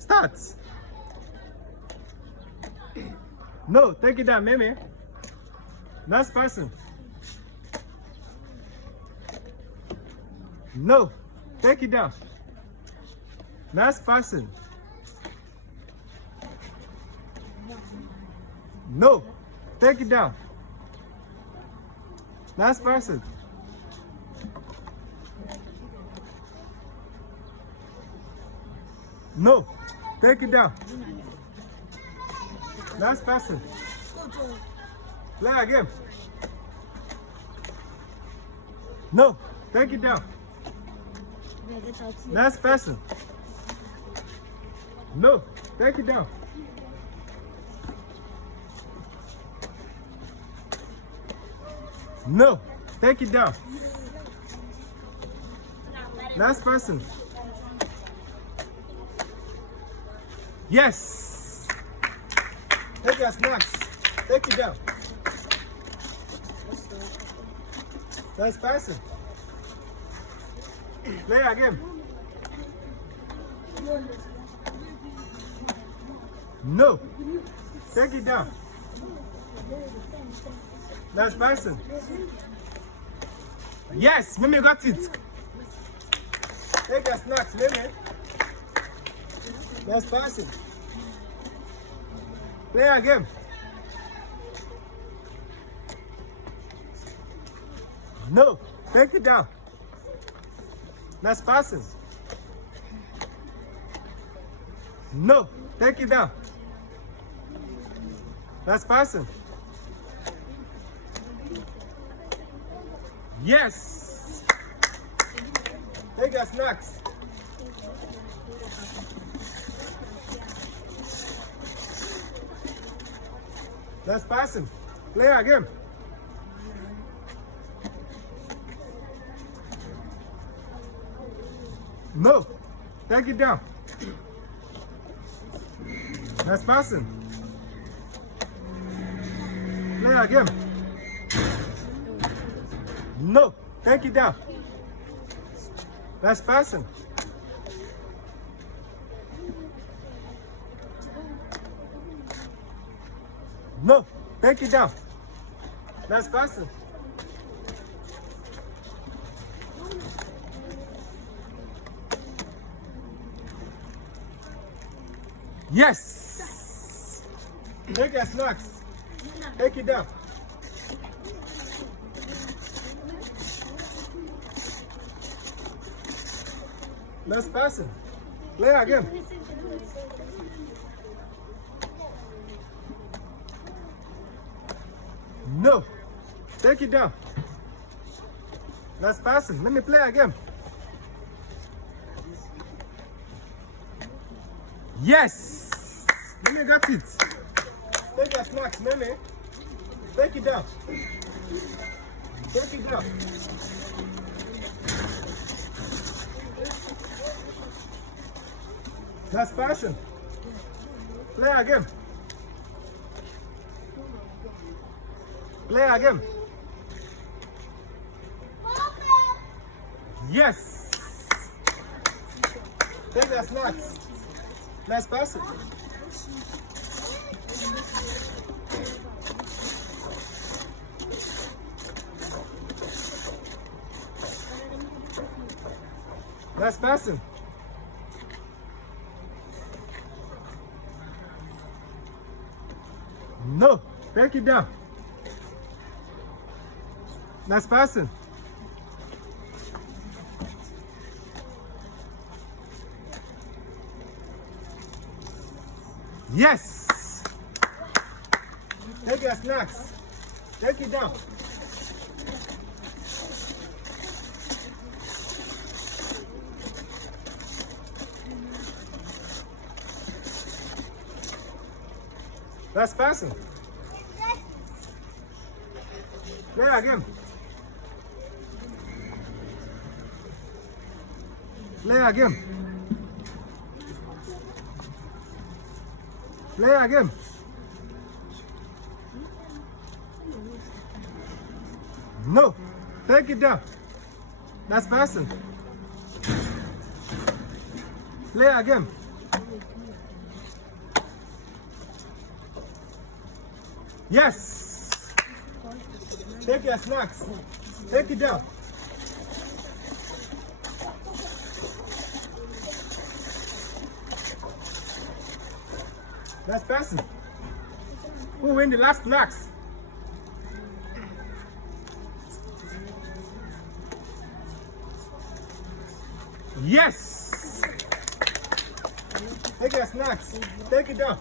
Start. No, take it down, Mimi. Next person. No, take it down. Next person. No, take it down. Last person. No, take it down. Last person. Play again. No, take it down. Last person. No, take it down. No, take it down. Last person. Yes. Take your snacks. Take it down. Last person. Play again. No. Take it down. Last person. Yes, Mimi got it. Take your snacks, Mimi. Last person. Play again. No, take it down. Last person. No, take it down. Last person. Yes. Take your snacks. Last person. Play again. No. Take it down. Last person. Play again. No. Take it down. Last person. No. Take it down. Last person. Yes. Take your snacks. Take it down. Last person. Play again. No. Take it down. Last person. Let me play again. Yes. Mimi got it. Take your snacks, Mimi. Take it down. Take it down. Last person. Play again. Play again. Yes. Take your snacks. Last person. Last person. No, take it down. Last person. Yes. Take your snacks. Take it down. Last person. Play again. Play again. Play again. No. Take it down. Last person. Play again. Yes. Take your snacks. Take it down. Last person. Who win the last snacks? Yes. Take your snacks. Take it down.